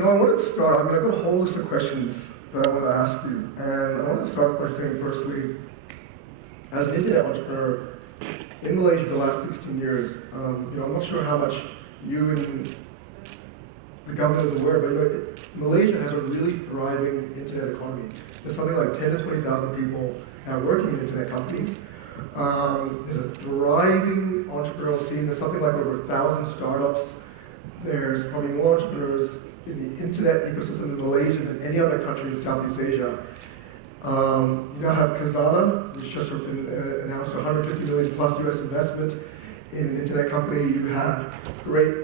I wanted to start, I've got a whole list of questions that I want to ask you. And I wanted to start by saying, firstly, as an internet entrepreneur in Malaysia for the last 16 years, I'm not sure how much you and the government is aware, but Malaysia has a really thriving internet economy. There's something like 10 to 20,000 people now working in internet companies. There's a thriving entrepreneurial scene. There's something like over 1,000 startups. There's probably more entrepreneurs in the internet ecosystem in Malaysia than any other country in Southeast Asia. You now have Khazanah, which just announced 150 million plus US investment in an internet company. You have great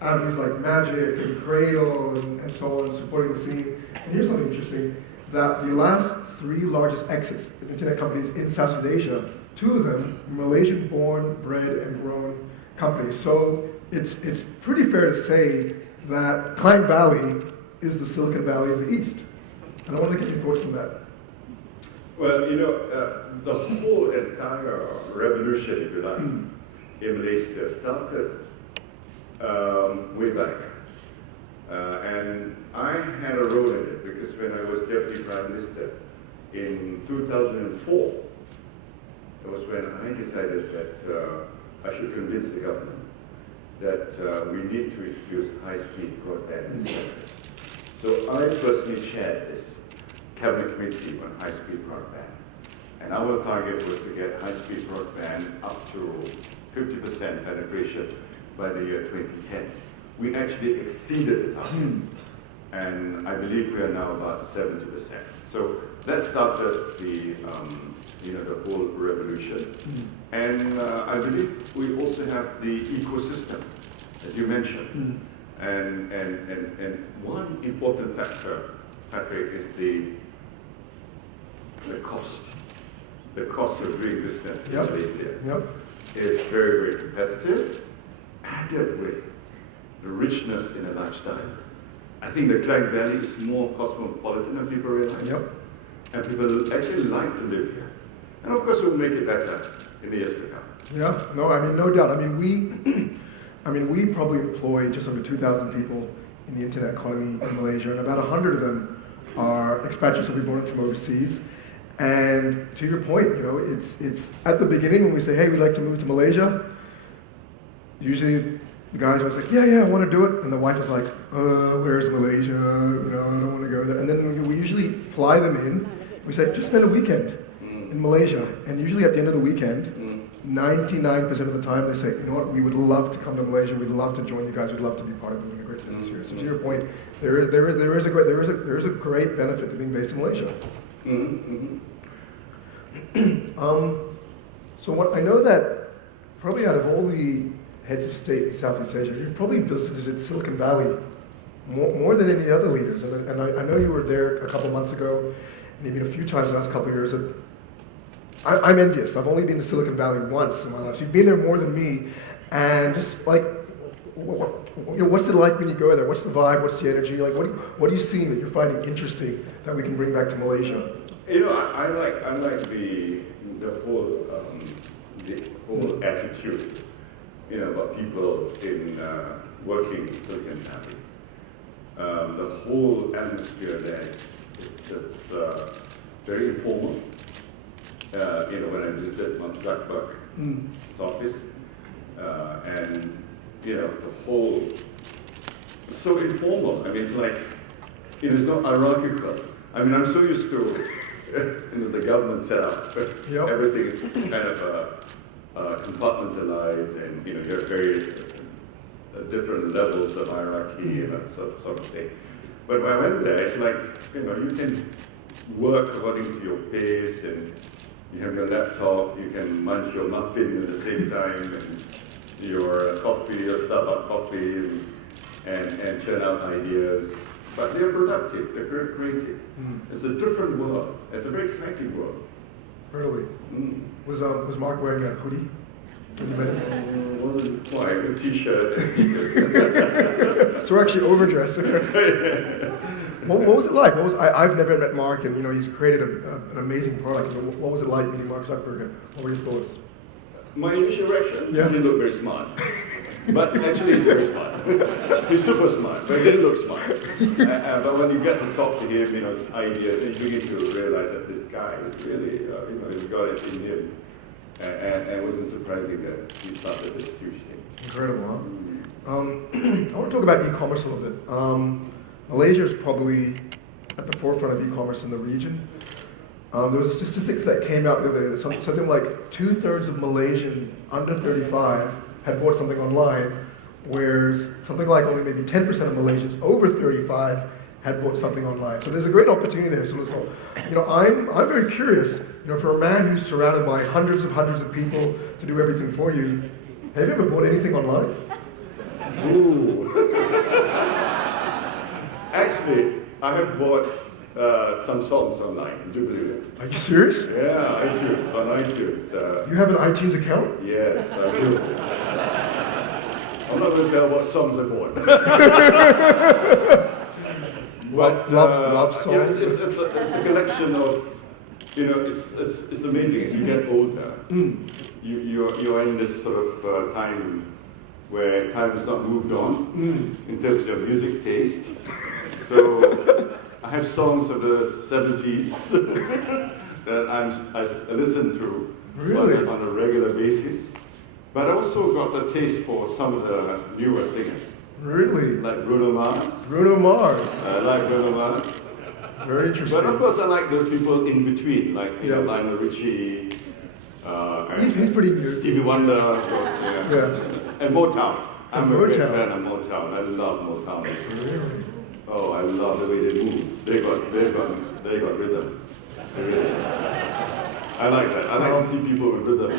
avenues like Magic and Cradle and so on supporting the scene. And here's something interesting, that the last 3 largest exits of internet companies in Southeast Asia, 2 of them Malaysian-born, bred, and grown companies. So it's pretty fair to say that Klang Valley is the Silicon Valley of the East. And I want to get your thoughts on that. Well, the whole entire revolution, if you like, in Malaysia started way back. And I had a role in it because when I was Deputy Prime Minister in 2004, it was when I decided that I should convince the government that we need to introduce high-speed broadband. So I personally chaired this Cabinet Committee on high-speed broadband. And our target was to get high-speed broadband up to 50% penetration by the year 2010. We actually exceeded the target. And I believe we are now about 70%. So that started the whole revolution. And I believe we also have the ecosystem that you mentioned. And one important factor, Patrick, is the cost. The cost of doing business in Malaysia is very, very competitive, added with the richness in a lifestyle. I think the Klang Valley is more cosmopolitan than people realize. And people actually like to live here. And of course, we'll make it better in the years to come. No doubt. We probably employ just under 2,000 people in the internet economy in Malaysia, and about 100 of them are expatriates that we brought in from overseas. And to your point, it's at the beginning when we say, hey, we'd like to move to Malaysia, usually the guys are like, yeah, I want to do it. And the wife is like, where's Malaysia? I don't want to go there. And then we usually fly them in. We say, just spend a weekend in Malaysia. And usually at the end of the weekend, 99% of the time they say, you know what, we would love to come to Malaysia. We'd love to join you guys. We'd love to be part of moving a great business here. So to your point, there is a great benefit to being based in Malaysia. So what I know that probably out of all the heads of state in Southeast Asia, you've probably visited Silicon Valley more than any other leaders. And I know you were there a couple months ago, and you've been a few times in the last couple of years. And I'm envious. I've only been to Silicon Valley once in my life. So you've been there more than me. And just like, what's it like when you go there? What's the vibe? What's the energy? Like, what are you seeing that you're finding interesting that we can bring back to Malaysia? I like the whole attitude, about people in working in Silicon Valley. The whole atmosphere there is very informal. When I visited Mohd Zuckerberg's office, and the whole so informal. It's like it's not hierarchical. I'm so used to the government setup. Everything is kind of compartmentalized, and you have very different levels of hierarchy, sort of thing. But when I went there, it's like you can work according to your pace, and you have your laptop, you can munch your muffin at the same time, and your coffee, your Starbucks coffee, and churn out ideas. But they're productive, they're very creative. It's a different world. It's a very exciting world. Really? Was Mark wearing a hoodie when you met him? Wasn't quite, a t-shirt and sneakers. So we're actually overdressed. What was it like? I've never met Mark, and he's created an amazing product. What was it like meeting Mark Zuckerberg? What were your thoughts? My initial reaction? He didn't look very smart. But actually he's very smart. He's super smart, but he didn't look smart. But when you get to talk to him, his ideas, then you begin to realize that this guy is really, he's got it in him. And it wasn't surprising that he started this huge thing. Incredible, huh? I want to talk about e-commerce a little bit. Malaysia is probably at the forefront of e-commerce in the region. There was a statistic that came out the other day that something like 2/3 of Malaysian under 35 had bought something online, whereas something like only maybe 10% of Malaysians over 35 had bought something online. So there's a great opportunity there. So I'm very curious. For a man who's surrounded by hundreds of people to do everything for you, have you ever bought anything online? Ooh. Actually, I have bought some songs online. Do you believe it? Are you serious? Yeah, iTunes, on iTunes. You have an iTunes account? Yes, I do. I'm not going to tell what songs I bought. But love songs. It's a collection of, it's amazing. As you get older, you're in this sort of time where time has not moved on in terms of your music taste. So I have songs of the 70s that I listen to really? on a regular basis. But I also got a taste for some of the newer singers. Really? Like Bruno Mars. Bruno Mars. I like Bruno Mars. Very interesting. But of course I like those people in between, like Lionel Richie. He's pretty new. Stevie Wonder, of course, Yeah. And Motown. I'm a big Motown. fan of Motown. I love Motown. Really? Oh, I love the way they move. They got rhythm. They really. I like that. I like to see people with rhythm.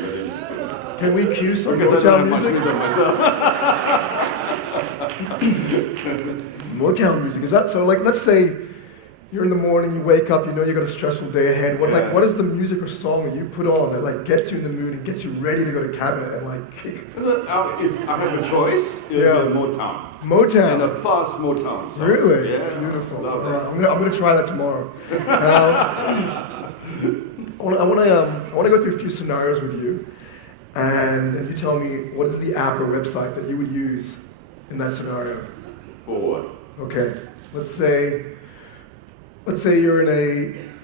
Can we cue some Because I don't Motown have much music? rhythm myself. Motown music, is that so? Like, let's say you're in the morning, you wake up, you know you got a stressful day ahead. What is the music or song that you put on that like gets you in the mood and gets you ready to go to cabinet and like kick? If I have a choice, it'll be Motown. Motown. And a fast Motown song. Really? Yeah. Beautiful. Love All it. right, I'm gonna try that tomorrow. I want to go through a few scenarios with you, and you tell me what is the app or website that you would use in that scenario. For what? Okay. Let's say you're in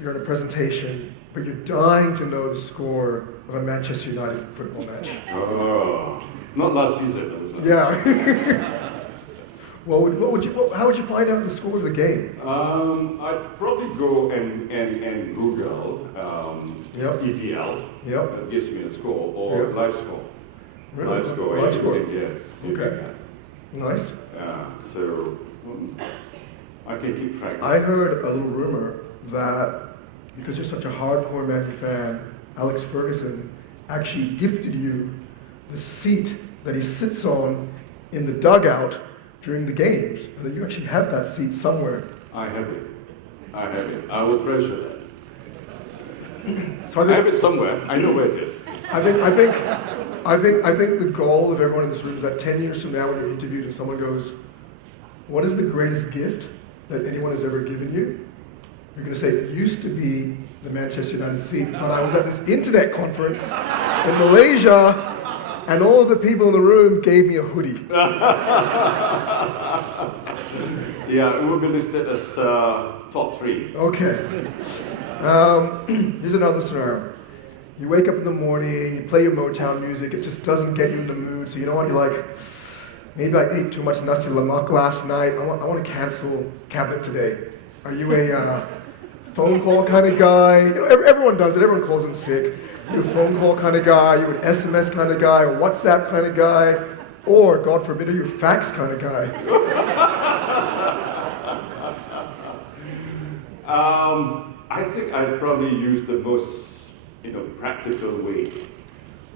a presentation, but you're dying to know the score of a Manchester United football match. Oh, not last season. Was it? Yeah. How would you find out the score of the game? I'd probably go and Google EPL. Yep. That gives me a score or Yep. live score. Really? Live score. Live score. Yes. Okay. Nice. So I can keep track. I heard a little rumor that because you're such a hardcore Man U fan, Alex Ferguson actually gifted you the seat that he sits on in the dugout during the games, and that you actually have that seat somewhere. I have it. I will treasure that. So I have it somewhere. I know where it is. I think the goal of everyone in this room is that 10 years from now, when you're interviewed and someone goes, "What is the greatest gift that anyone has ever given you?" You're going to say, "It used to be the Manchester United seat, but I was at this internet conference in Malaysia, and all of the people in the room gave me a hoodie." Yeah, it will be listed as top 3. Okay. Here's another scenario. You wake up in the morning, you play your Motown music, it just doesn't get you in the mood, so you know what, you're like, maybe I ate too much nasi lemak last night, I want to cancel cabinet today. Are you a phone call kind of guy? Everyone does it, everyone calls in sick. You're a phone call kind of guy, you're an SMS kind of guy, or WhatsApp kind of guy, or, God forbid, are you a fax kind of guy? I think I'd probably use the most, practical way,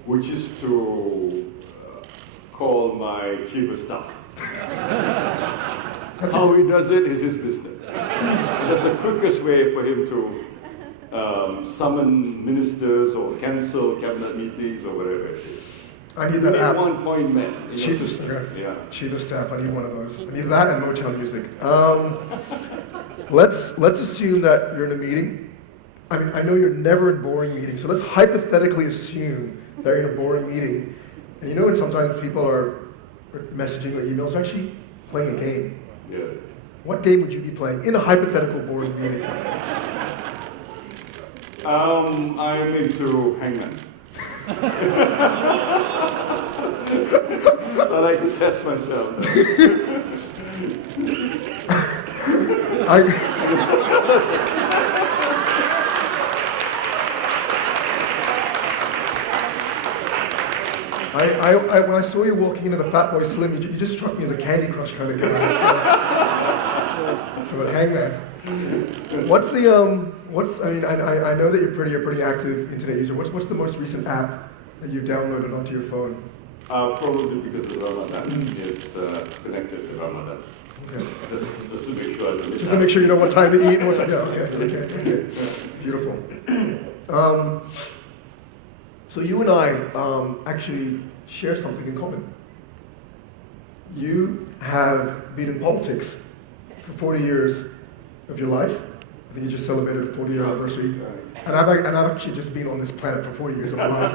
which is to call my chief of staff. How he does it is his business. That's the quickest way for him to summon ministers or cancel cabinet meetings or whatever it is. I need that app. One point man. Chief of staff. Yeah. Chief of staff. I need one of those. I need that and Motown music. Let's assume that you're in a meeting. I mean, I know you're never in boring meetings, so let's hypothetically assume that you're in a boring meeting. And when sometimes people are or messaging or emails, we're actually playing a game. Yeah. What game would you be playing in a hypothetical board meeting? I'm into Hangman. I like to test myself. When I saw you walking into the Fat Boy Slim, you just struck me as a Candy Crush kind of guy. So, Hangman. What's the I mean, I know that you're pretty active internet user. What's the most recent app that you've downloaded onto your phone? Probably because of Ramadan. It's connected to Ramadan. Okay. Just to make sure. Just to make sure you know what time to eat and what time. Yeah. Okay. Beautiful. So you and I actually share something in common. You have been in politics for 40 years of your life. I think you just celebrated a 40-year anniversary. And I've actually just been on this planet for 40 years of my life.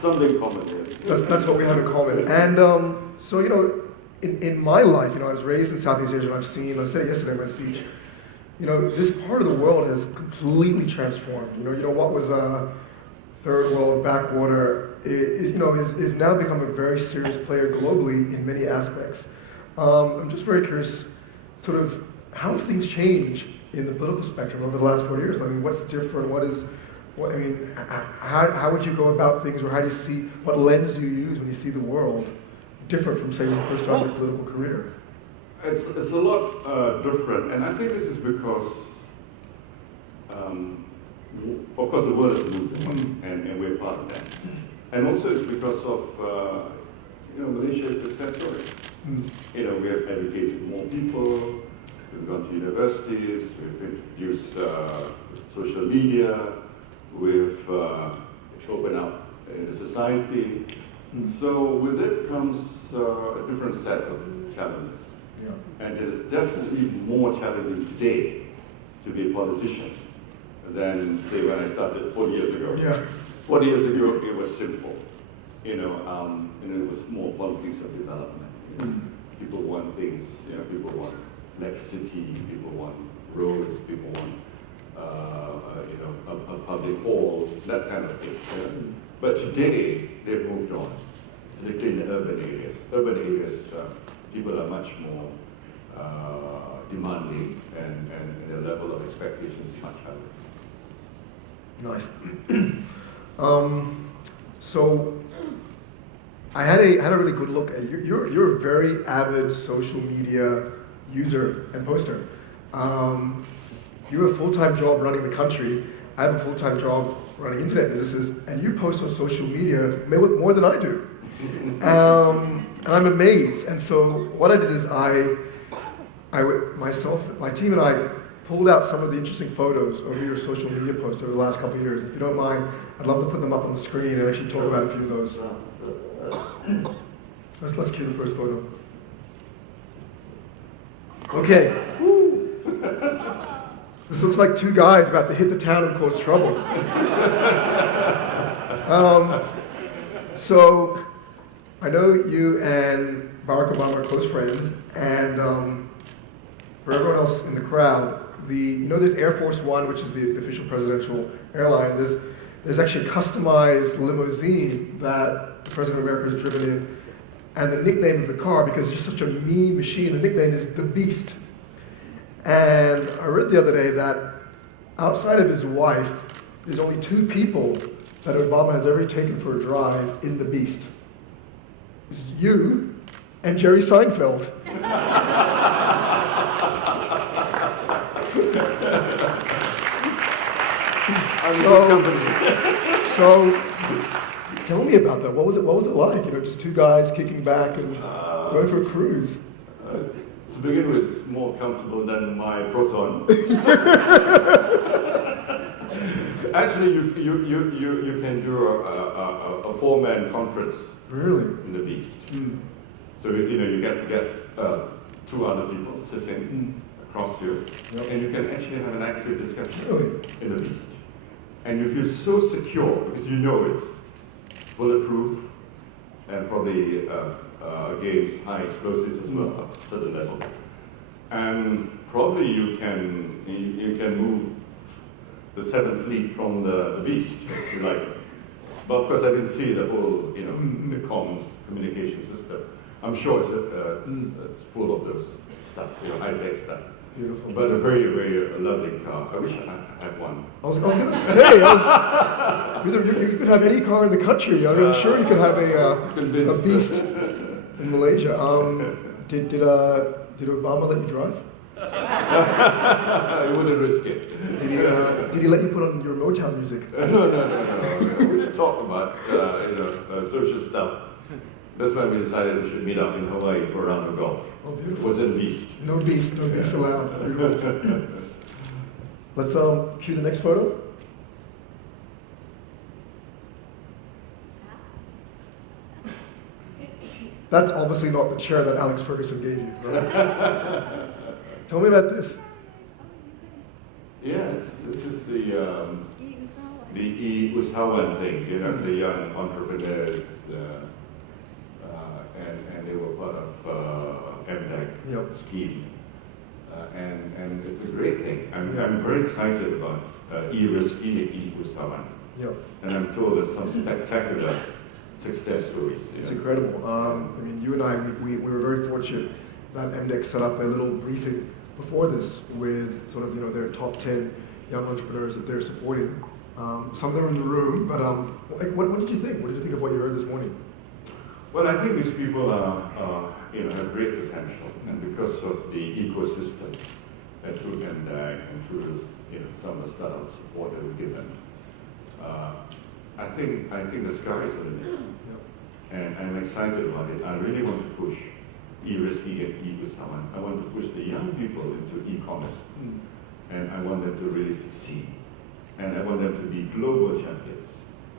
Something common. Yeah. That's what we have in common. And so, you know, in my life, you know, I was raised in Southeast Asia, and I said it yesterday in my speech, you know, this part of the world has completely transformed. You know what was a third world backwater is now become a very serious player globally in many aspects. I'm just very curious, sort of, how have things changed in the political spectrum over the last 4 years? I mean, what's different? How would you go about things, or how do you see, what lens do you use when you see the world different from, say, when you first started your political career? It's a lot different, and I think this is because, of course, the world has moved on, and we're part of that. And also it's because of, Malaysia is a success story. You know, we have educated more people, we've gone to universities, we've introduced social media, we've opened up in the society. So with it comes a different set of challenges. Yeah. And it is definitely more challenging today to be a politician than, say, when I started 40 years ago. Yeah. 40 years ago, it was simple. And it was more politics of development. People want things, people want electricity, people want roads, people want, a public hall, that kind of thing. But today, they've moved on, particularly in the urban areas. Urban areas, people are much more demanding, and the level of expectations is much higher. Nice. So I had a really good look at you. You're a very avid social media user and poster. You have a full-time job running the country. I have a full-time job running internet businesses, and you post on social media more than I do. And I'm amazed. And so what I did is my team and I pulled out some of the interesting photos over your social media posts over the last couple of years. If you don't mind, I'd love to put them up on the screen and actually talk about a few of those. Let's cue the first photo. Okay. This looks like two guys about to hit the town and cause trouble. So I know you and Barack Obama are close friends, and for everyone else in the crowd, there's Air Force One, which is the official presidential airline. There's actually a customized limousine that the President of America has driven in, and the nickname of the car, because he's such a mean machine, the nickname is the Beast. And I read the other day that outside of his wife, there's only two people that Obama has ever taken for a drive in the Beast. It's you and Jerry Seinfeld. So tell me about that. What was it like? Just two guys kicking back and going for a cruise. To begin with, it's more comfortable than my Proton. Actually, you can do a four-man conference. Really? In the Beast. So you get 200 people sitting across you, and you can actually have an active discussion in the Beast. And you feel so secure because you know it's bulletproof and probably against high explosives as well, up to a certain level. And probably you can move the Seventh Fleet from the Beast, if you like. But of course, I didn't see the whole, the comms communication system. I'm sure it's full of those stuff, high-tech stuff. Beautiful. But a very, very lovely car. I wish I had one. I was going to say, you could have any car in the country. I'm sure you could have a Beast in Malaysia. Did Obama let you drive? I wouldn't risk it. Did he let you put on your Motown music? No. We didn't talk about social stuff. That's why we decided we should meet up in Hawaii for a round of golf. Oh, beautiful. Was it Beast? No Beast allowed. Beautiful. Let's cue the next photo. That's obviously not the chair that Alex Ferguson gave you, right? Tell me about this. Yes, this is the E. Usahawan thing, the young entrepreneurs, and they were part of MDEC scheme. And it's a great thing. I'm very excited about E Usahawan. Yep. And I'm told there's some spectacular success stories. It's incredible. You and I, we were very fortunate that MDEC set up a little briefing before this with sort of, their top 10 young entrepreneurs that they're supporting. Some of them are in the room, but what did you think? What did you think of what you heard this morning? Well, I think these people have great potential, and because of the ecosystem that through MDEC and through some of the startup support that we give them, I think the sky is the limit, and I'm excited about it. I really want to push e-risky and e-Usahawan. I want to push the young people into e-commerce, and I want them to really succeed, and I want them to be global champions.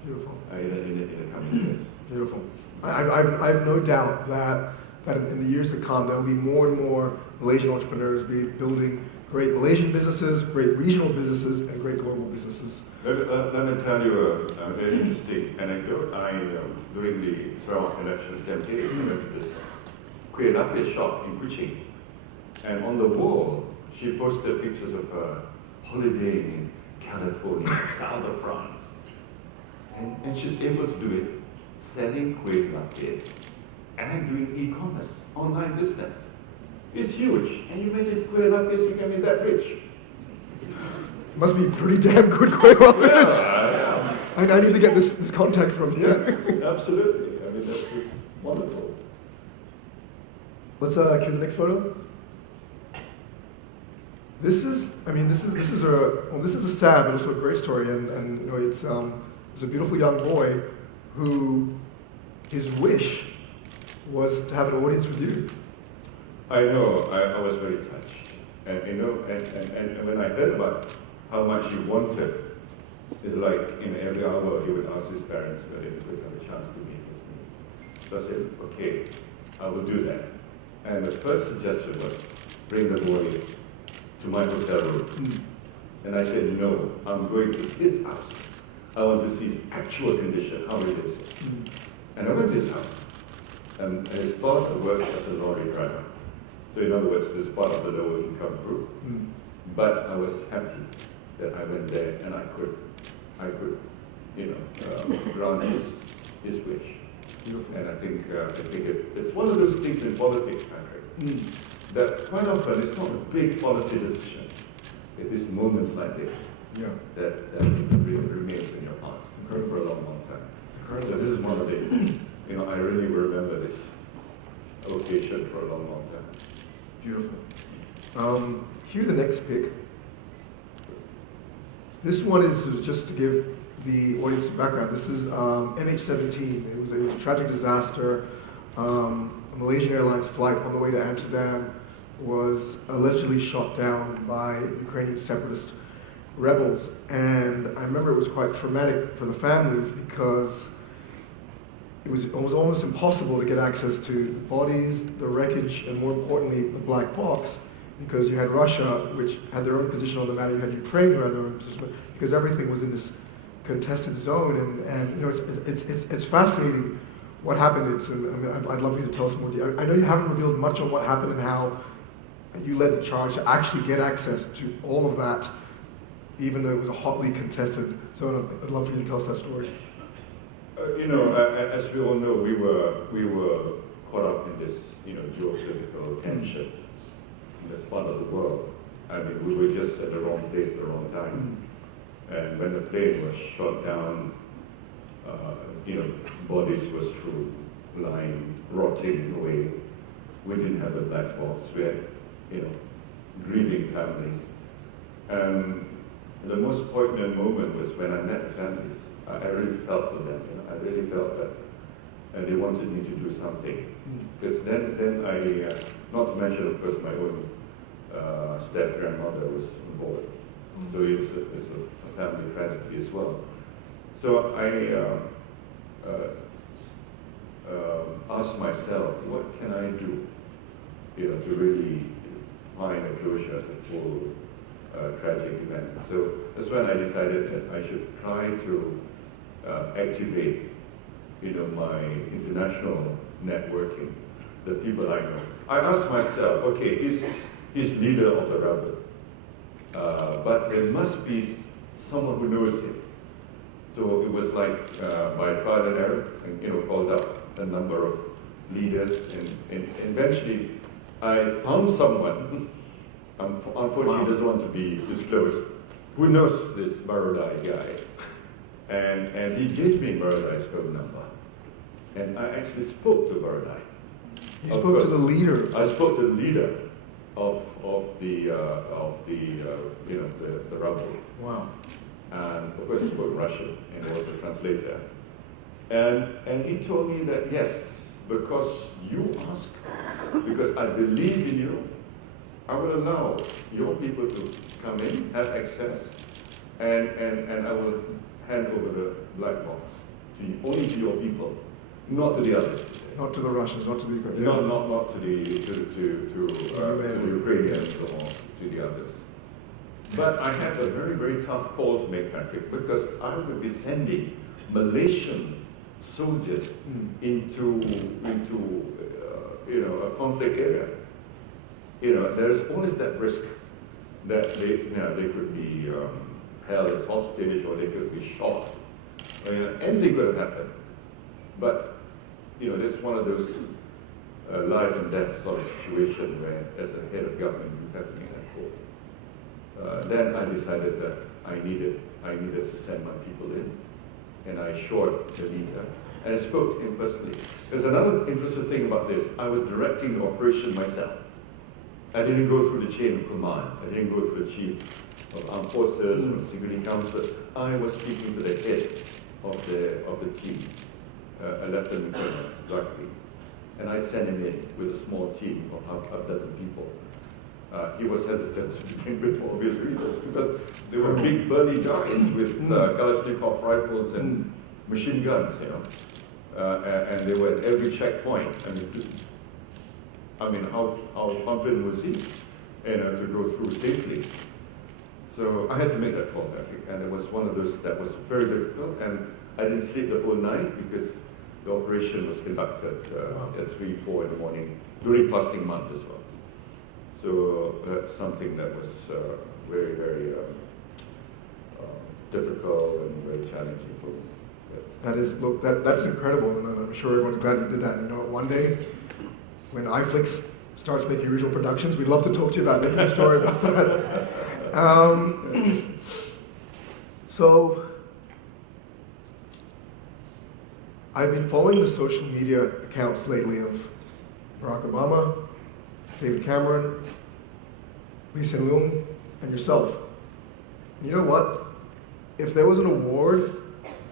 Beautiful. In the coming years. Beautiful. I have no doubt that in the years to come, there will be more and more Malaysian entrepreneurs building great Malaysian businesses, great regional businesses, and great global businesses. Let me tell you a very interesting anecdote. During the Sarawak election campaign, I went to this Kuala shop in Kuching, and on the wall, she posted pictures of her holidaying in California, south of France. And she's able to do it, selling kuih lapis and doing e-commerce, online business. It's huge. And you imagine kuih lapis, you can be that rich. Must be pretty damn good kuih lapis. Yeah. I need to get this contact from you. Yes, absolutely. That's just wonderful. Let's cue the next photo. This is a sad but also a great story, and it's a beautiful young boy who his wish was to have an audience with you. I know. I was very touched, and and when I heard about how much he wanted, it's like every hour he would ask his parents whether he could have a chance to meet with me. So I said, okay, I will do that. And the first suggestion was bring the boy to my hotel room. And I said, no, I'm going to his house. I want to see his actual condition, how he lives. And I went to his house. And his father works as a lorry driver. So in other words, this part of the lower income group. But I was happy that I went there and I could grant his wish. And I think it's one of those things in politics, Patrick, that quite often it's not a big policy decision. It is moments like this that really remains in your heart for a long, long time. So this is one of the, I really will remember this occasion for a long, long time. Beautiful. Here the next pic. This one is just to give the audience some background. This is MH17. It was a tragic disaster. A Malaysian Airlines flight on the way to Amsterdam was allegedly shot down by Ukrainian separatist rebels. And I remember it was quite traumatic for the families because it was almost impossible to get access to the bodies, the wreckage, and more importantly, the black box, because you had Russia, which had their own position on the matter, you had Ukraine, who had their own position, because everything was in this contested zone, and it's fascinating what happened. I mean, I'd love you to tell us more. I know you haven't revealed much on what happened and how you led the charge to actually get access to all of that, even though it was a hotly contested. So I'd love for you to tell us that story. As we all know, we were caught up in this, geopolitical tension in this part of the world. I mean, we were just at the wrong place at the wrong time. And when the plane was shot down, bodies were strewn, lying, rotting away. We didn't have a black box. We had, grieving families. The most poignant moment was when I met the families. I really felt for them. I really felt that they wanted me to do something. Because then I, not to mention, of course, my own step-grandmother was involved. So it was a family tragedy as well. So I asked myself, what can I do, to really find a closure to the whole tragic event. So that's when I decided that I should try to activate, my international networking, the people I know. I asked myself, okay, he's leader of the rebel, but there must be someone who knows him. So it was like by trial and error, and called up a number of leaders, and eventually I found someone. Unfortunately, he doesn't want to be disclosed. Who knows this Marodai guy? And he gave me Marodai's phone number, and I actually spoke to Marodai. You spoke to the leader. I spoke to the leader of the rebel. Wow. And of course, he spoke Russian, and he was a translator. And he told me that yes, because you ask, because I believe in you, I will allow your people to come in, have access, and I will hand over the black box to you, only to your people, not to the others. Not to the Russians, not to the Ukrainians. Not to the Ukrainians or to the others. But I had a very, very tough call to make, Patrick, because I would be sending Malaysian soldiers into a conflict area. There's always that risk that they could be held as hostage, or they could be shot. Anything could have happened. But it's one of those life and death sort of situation where, as a head of government, you have to make that call. Then I decided that I needed to send my people in, and I assured the leader, and I spoke to him personally. There's another interesting thing about this. I was directing the operation myself. I didn't go through the chain of command. I didn't go to the chief of armed forces or the security council. I was speaking to the head of the team, a lieutenant colonel, luckily. And I sent him in with a small team of half a dozen people. He was hesitant to begin with for obvious reasons, because they were big burly guys with Kalashnikov rifles and machine guns, and they were at every checkpoint. How confident was he, to go through safely? So I had to make that call, Patrick, and it was one of those that was very difficult, and I didn't sleep the whole night because the operation was conducted at 3, 4 in the morning during fasting month as well. So that's something that was very, very difficult and very challenging for me. That's incredible, and I'm sure everyone's glad you did that. One day, when iFlix starts making original productions, we'd love to talk to you about making a story about that. So, I've been following the social media accounts lately of Barack Obama, David Cameron, Lee Hsien Loong, and yourself. You know what? If there was an award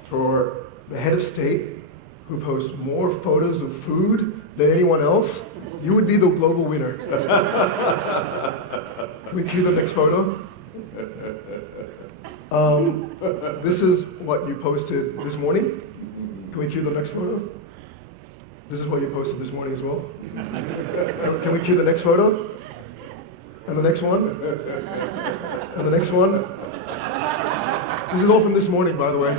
for the head of state who posts more photos of food than anyone else, you would be the global winner. Can we cue the next photo? This is what you posted this morning. Can we cue the next photo? This is what you posted this morning as well. Can we cue the next photo? And the next one? And the next one? This is all from this morning, by the way.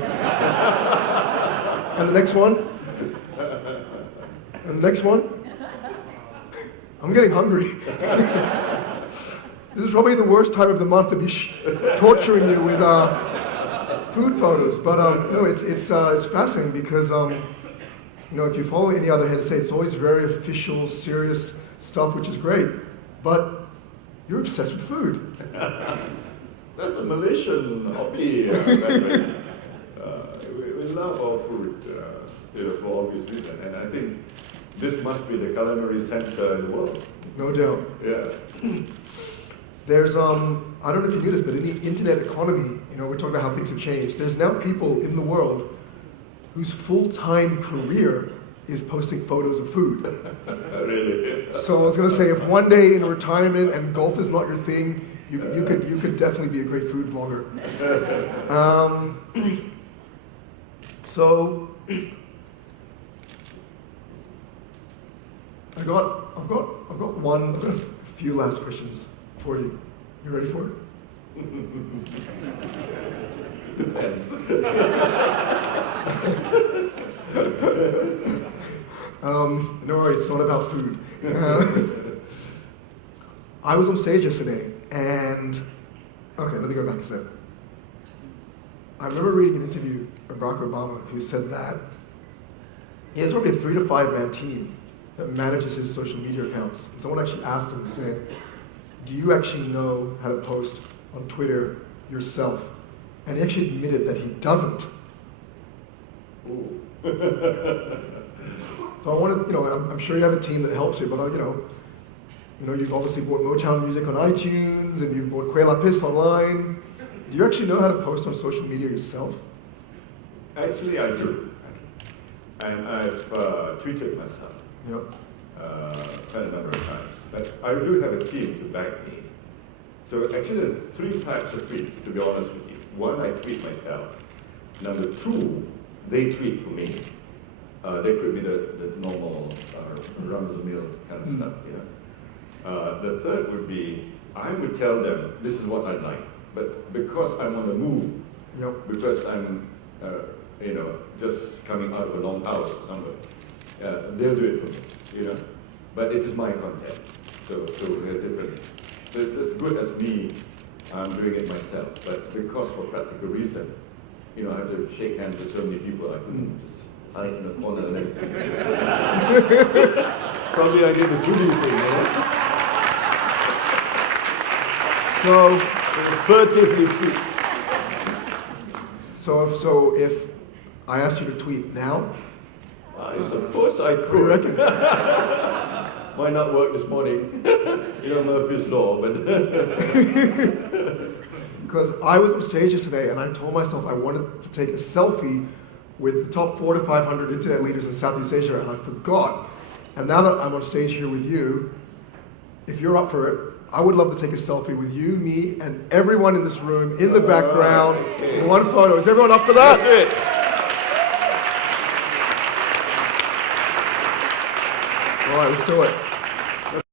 And the next one? And the next one, I'm getting hungry. This is probably the worst time of the month to be torturing you with food photos. But no, it's fascinating because if you follow any other head of state, it's always very official, serious stuff, which is great. But you're obsessed with food. That's a Malaysian hobby. We love our food, for obvious reasons. And I think this must be the culinary center in the world. No doubt. Yeah. There's, I don't know if you knew this, but in the internet economy, we're talking about how things have changed. There's now people in the world whose full-time career is posting photos of food. Really? So I was going to say, if one day in retirement and golf is not your thing, you could definitely be a great food blogger. So I've got a few last questions for you. You ready for it? Depends. No worries, it's not about food. I was on stage yesterday, and okay, let me go back a step. I remember reading an interview with Barack Obama who said that he has probably a 3 to 5 man team that manages his social media accounts. And someone actually asked him, said, do you actually know how to post on Twitter yourself? And he actually admitted that he doesn't. Ooh. So I wanted, I'm sure you have a team that helps you, but you've obviously bought Motown music on iTunes, and you've bought Kuala Lumpur online. Do you actually know how to post on social media yourself? Actually, I do. And I've tweeted myself. Yep. Quite a number of times. But I do have a team to back me. So actually, there are 3 types of tweets, to be honest with you. 1, I tweet myself. Number 2, they tweet for me. They could be the normal run-of-the-mill kind of stuff, The third would be, I would tell them, this is what I'd like. But because I'm on the move, Yep. because I'm, just coming out of a long house somewhere, they'll do it for me, But it is my content, so they're different. So it's as good as me, I'm doing it myself. But because for practical reason, I have to shake hands with so many people, I couldn't just hide in the corner and then probably I did the foodie thing, So, furtively tweet. so if I asked you to tweet now, I suppose I what do you could. reckon? Might not work this morning. Murphy's Law, but... Because I was on stage yesterday and I told myself I wanted to take a selfie with the top 400 to 500 internet leaders in Southeast Asia, and I forgot. And now that I'm on stage here with you, if you're up for it, I would love to take a selfie with you, me, and everyone in this room, in the background, in one photo. Is everyone up for that? That's it. All right, let's do it.